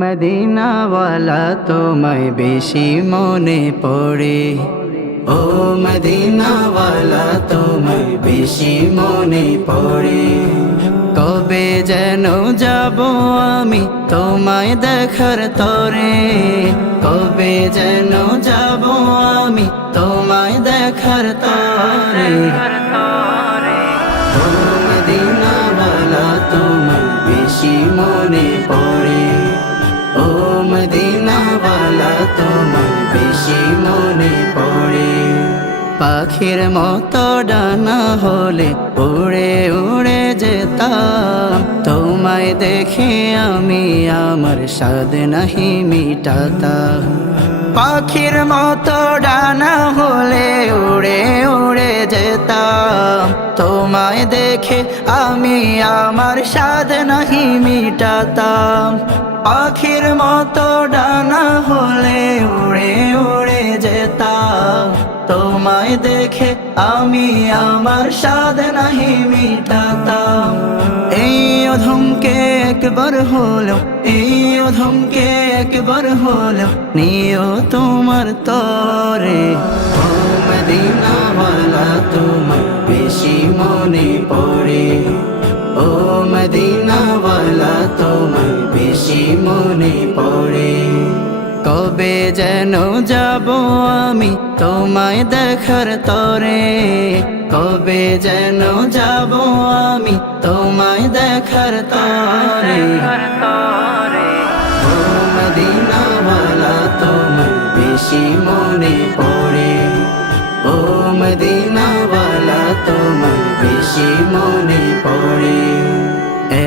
মদিনাওয়ালা তোমায় বেশি মনে পড়ে, ও মদিনাওয়ালা তোমায় বেশি মনে পড়ে। কবে যেন যাব আমি তোমায় দেখার তরে, কবে যেন যাব আমি তোমায় দেখার তরে। ও মদিনাওয়ালা তোমায় বেশি মনে পড়ে, ও মদিনাওয়ালা তোমায় বেশি মনে পড়ে। পাখির মতো ডানা হলে উড়ে উড়ে যেতাম, তোমায় দেখে আমি আমার স্বাদ নাহি মিটাতাম। পাখির মতো ডানা হলে উড়ে উড়ে যেতাম, তোমায় দেখে আমি আমার স্বাদ নাহি মিটাতাম। পাখির মতো ডানা হলে উড়ে উড়ে যেতাম, তোমায় দেখে আমি আমার স্বাদ নাহি মিটাতাম। এই অধমকে একবার হলো, এই অধমকে একবার হলো নিও তোমার তরে। ও মদিনাওয়ালা তোমায় বেশি মনে পড়ে, ও মদিনাওয়ালা তোমায় বেশি মনে পড়ে। কবে যেন যাব আমি তোমায় দেখার তরে, কবে যেন যাব আমি তোমায় দেখার তরে। ও মদিনাওয়ালা তোমায় বেশি মনে পড়ে, ও মদিনাওয়ালা তোমায় বেশি মনে পড়ে।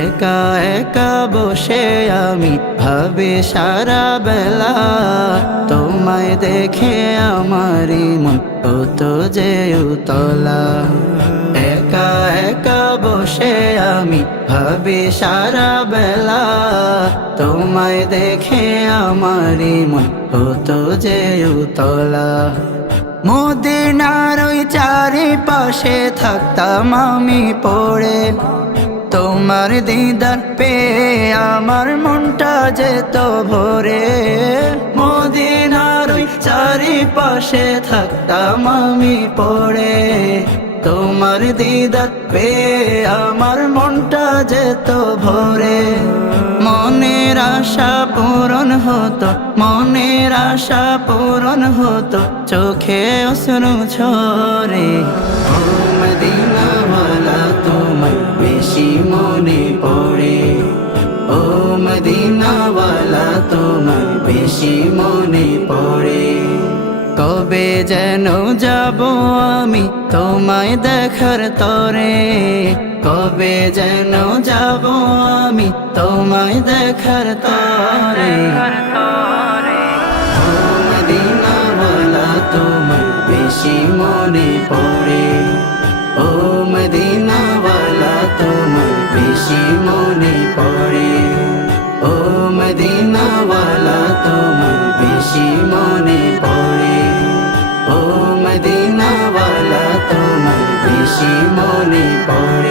একা একা বসে আমি ভাবি সারা বেলা, তোমায় দেখে আমারি মন হতো যে উতলা। একা একা বসে আমি ভাবি সারা বেলা, তোমায় দেখে আমারি মন হতো যে উতলা। মদিনার ওই চারিপাশে থাকতাম আমি পড়ে, তোমার দিদার পেয়ে আমার মনটা যেত ভরে। মদিনার ওই চারিপাশে থাকতাম আমি পড়ে, তোমার দিদার পেয়ে আমার মনটা যেত ভরে। মনের আশা পূরণ হতো, মনের আশা পূরণ হতো চোখে অশ্রু ঝরে। ও মদিনাওয়ালা তোমায় বেশি মনে পড়ে, ও মদিনাওয়ালা তোমায় বেশি মনে পড়ে। কবে যেন যাব আমি তোমায় দেখার তরে, কবে যেন যাব আমি তোমায় দেখার তরে। ও মদিনাওয়ালা তোমায় বেশি মনে পড়ে, ও মদিনাওয়ালা তোমায় বেশি মনে পড়ে, ও মদিনাওয়ালা তোমায় বেশি মনে পড়ে, ও মদিনাওয়ালা তোমায় বেশি মনে পড়ে।